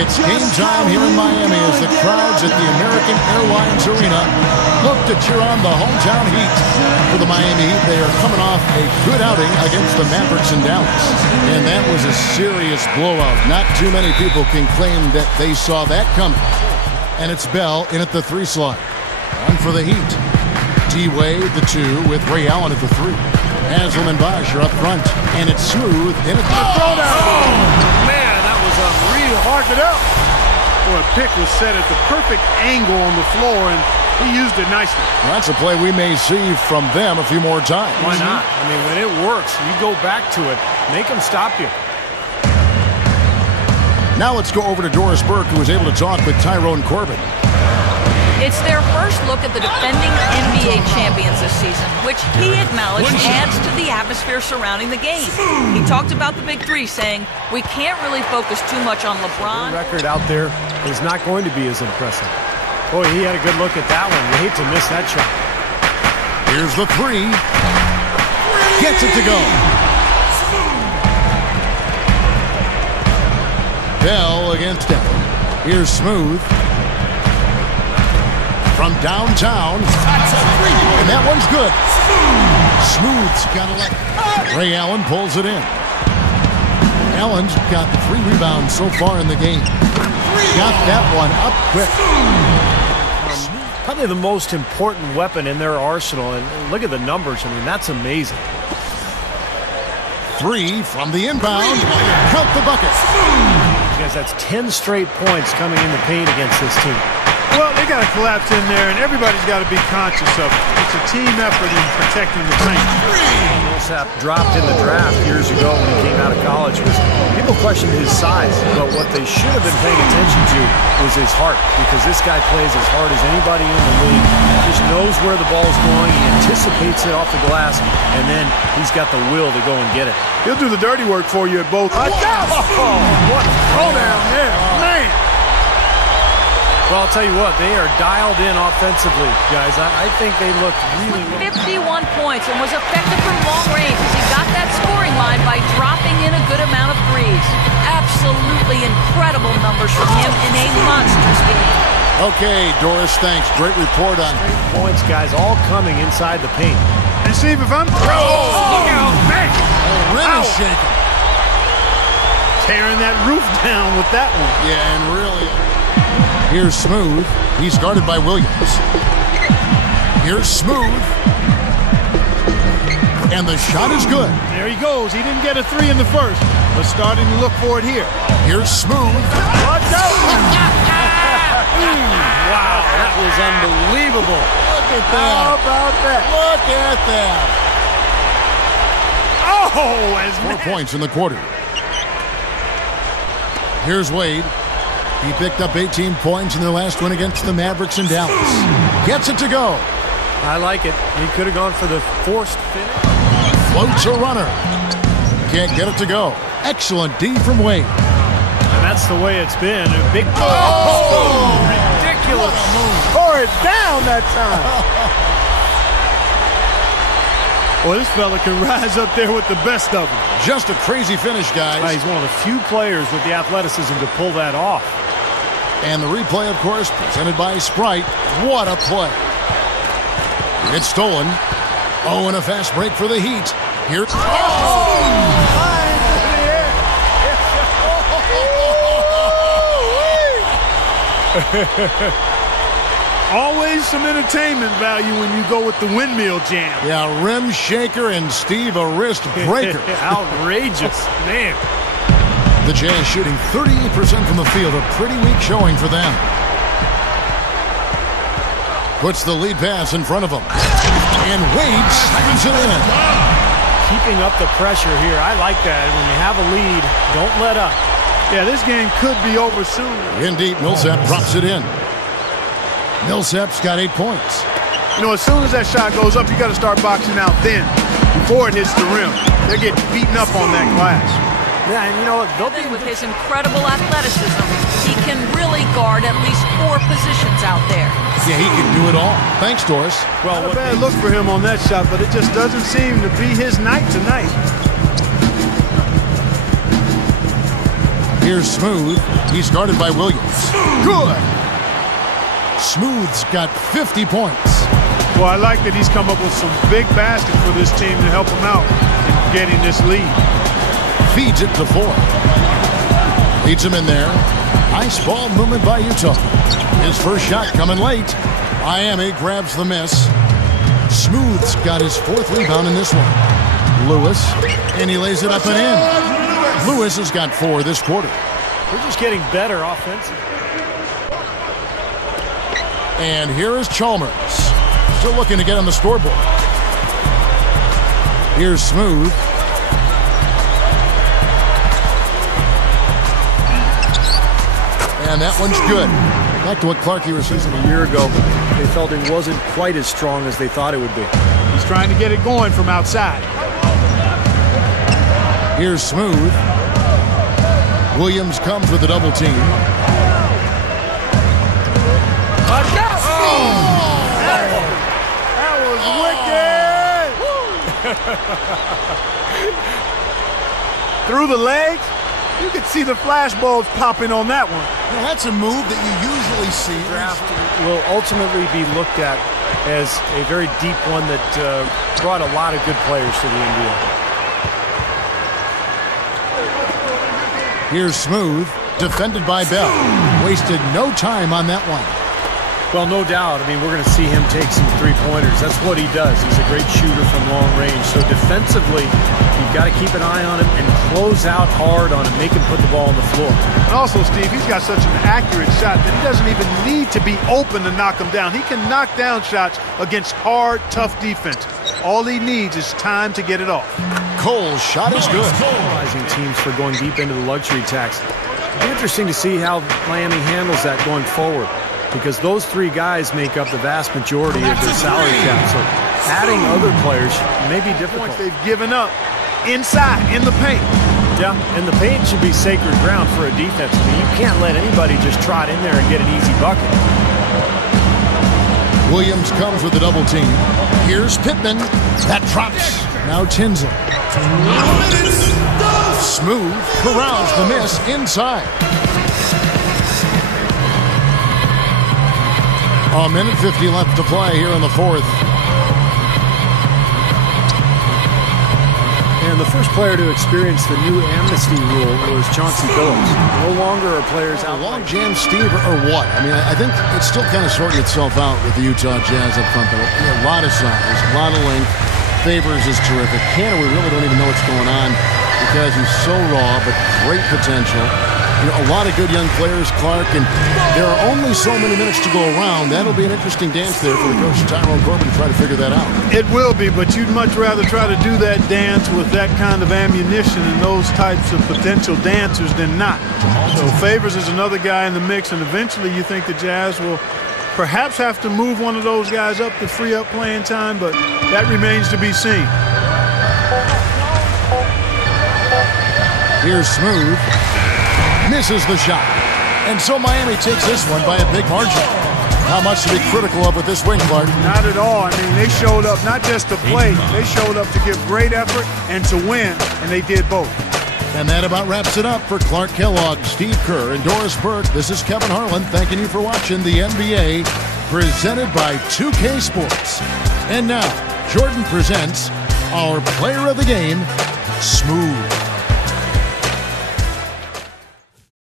It's game time here in Miami as the crowds at the American Airlines Arena look to cheer on the hometown Heat. For the Miami Heat, they are coming off a good outing against the Mavericks in Dallas. And that was a serious blowout. Not too many people can claim that they saw that coming. And it's Bell in at the 3 slot. On for the Heat. D-Wade, the 2, with Ray Allen at the 3. Haslam and Bosh are up front. And it's Smooth in at the throwdown. Oh, man, that was unreal. Mark it up. Boy, a pick was set at the perfect angle on the floor, and he used it nicely. That's a play we may see from them a few more times. Why not? I mean, when it works, you go back to it. Make them stop you. Now let's go over to Doris Burke, who was able to talk with Tyrone Corbin. It's their first look at the defending NBA champions this season, which he acknowledged adds to the atmosphere surrounding the game. He talked about the big 3, saying, we can't really focus too much on LeBron. The record out there is not going to be as impressive. Boy, he had a good look at that one. You hate to miss that shot. Here's the 3. Gets it to go. Bell against Allen. Here's Smooth. From downtown. And that one's good. Smooth's got to let it. Ray Allen pulls it in. Allen's got 3 rebounds so far in the game. Got that one up quick. Probably the most important weapon in their arsenal. And look at the numbers. I mean, that's amazing. 3 from the inbound. Count the bucket. Guys, that's 10 straight points coming in the paint against this team. Well, they got to collapse in there, and everybody's got to be conscious of it. It's a team effort in protecting the paint. Millsap dropped in the draft years ago when he came out of college because people questioned his size, but what they should have been paying attention to was his heart, because this guy plays as hard as anybody in the league. He just knows where the ball's going. He anticipates it off the glass, and then he's got the will to go and get it. He'll do the dirty work for you at both. What a throwdown there, man! Well, I'll tell you what, they are dialed in offensively, guys. I think they look really well. 51 points and was effective from long range as he got that scoring line by dropping in a good amount of threes. Absolutely incredible numbers from him in a monstrous game. Okay, Doris, thanks. Great report on points, guys, all coming inside the paint. And Steve, if I'm... look out, man! Rim is shaking. Tearing that roof down with that one. Yeah, and really... Here's Smooth. He's guarded by Williams. Here's Smooth. And the shot is good. There he goes. He didn't get a 3 in the first, but starting to look for it here. Here's Smooth. Watch out! Wow, that was unbelievable. Look at that. How about that? Look at that. Oh, as 4 points in the quarter. Here's Wade. He picked up 18 points in their last win against the Mavericks in Dallas. Gets it to go. I like it. He could have gone for the forced finish. Floats a runner. Can't get it to go. Excellent D from Wade. And that's the way it's been. A big... Oh! Ridiculous. Tore it down that time. Well, this fella can rise up there with the best of them. Just a crazy finish, guys. He's one of the few players with the athleticism to pull that off. And the replay, of course, presented by Sprite. What a play. It's stolen. Oh, and a fast break for the Heat. Here. Always some entertainment value when you go with the windmill jam. Yeah, rim shaker and Steve a wrist breaker. Outrageous, man. The Jazz shooting 38% from the field, a pretty weak showing for them. Puts the lead pass in front of him. And Wade slams it in. Keeping up the pressure here. I like that. When you have a lead, don't let up. Yeah, this game could be over soon. In deep, Millsap drops it in. Millsap's got 8 points. You know, as soon as that shot goes up, you got to start boxing out then before it hits the rim. They're getting beaten up on that glass. Yeah, and you know what? With his incredible athleticism, he can really guard at least 4 positions out there. Yeah, he can do it all. Thanks, Doris. Well, not a bad look for him on that shot, but it just doesn't seem to be his night tonight. Here's Smooth. He's guarded by Williams. Good. Smooth's got 50 points. Well, I like that he's come up with some big baskets for this team to help him out in getting this lead. Feeds it to Ford. Leads him in there. Nice ball movement by Utah. His first shot coming late. Miami grabs the miss. Smooth's got his 4th rebound in this one. Lewis, and he lays it up and in. Lewis has got 4 this quarter. We're just getting better offensively. And here is Chalmers. Still looking to get on the scoreboard. Here's Smooth. And that one's good. Back to what Clarkie was saying A year ago, they felt it wasn't quite as strong as they thought it would be. He's trying to get it going from outside. Here's Smooth. Williams comes with a double team. That was wicked! Through the legs. You could see the flashbulbs popping on that one. Well, that's a move that you usually see. Draft will ultimately be looked at as a very deep one that brought a lot of good players to the NBA. Here's Smooth, defended by Bell. Wasted no time on that one. Well, no doubt. I mean, we're going to see him take some three-pointers. That's what he does. He's a great shooter from long range. So defensively, you've got to keep an eye on him and close out hard on him. Make him put the ball on the floor. And also, Steve, he's got such an accurate shot that he doesn't even need to be open to knock him down. He can knock down shots against hard, tough defense. All he needs is time to get it off. Cole's shot is good. Penalizing teams for going deep into the luxury tax. It'll be interesting to see how Miami handles that going forward, because those 3 guys make up the vast majority of their salary cap. So adding other players may be difficult. They've given up inside, in the paint. Yeah, and the paint should be sacred ground for a defense. I mean, you can't let anybody just trot in there and get an easy bucket. Williams comes with a double team. Here's Pittman. That drops. Now Tinsley. Smooth corrals the miss inside. A minute 50 left to play here in the 4th. And the first player to experience the new amnesty rule was Chauncey Billups. No longer are players out. Long jam, Steve, or what? I mean, I think it's still kind of sorting itself out with the Utah Jazz up front. But a lot of size, a lot of length. Favors is terrific. Canada, we really don't even know what's going on because he's so raw, but great potential. You know, a lot of good young players, Clark, and there are only so many minutes to go around. That'll be an interesting dance there for the coach, Tyrone Corbin, to try to figure that out. It will be, but you'd much rather try to do that dance with that kind of ammunition and those types of potential dancers than not. So Favors is another guy in the mix, and eventually you think the Jazz will perhaps have to move one of those guys up to free up playing time, but that remains to be seen. Here's Smooth. Misses the shot. And so Miami takes this one by a big margin. How much to be critical of with this win, Clark? Not at all. I mean, they showed up not just to play. They showed up to give great effort and to win, and they did both. And that about wraps it up for Clark Kellogg, Steve Kerr, and Doris Burke. This is Kevin Harlan thanking you for watching the NBA, presented by 2K Sports. And now, Jordan presents our player of the game, Smooth.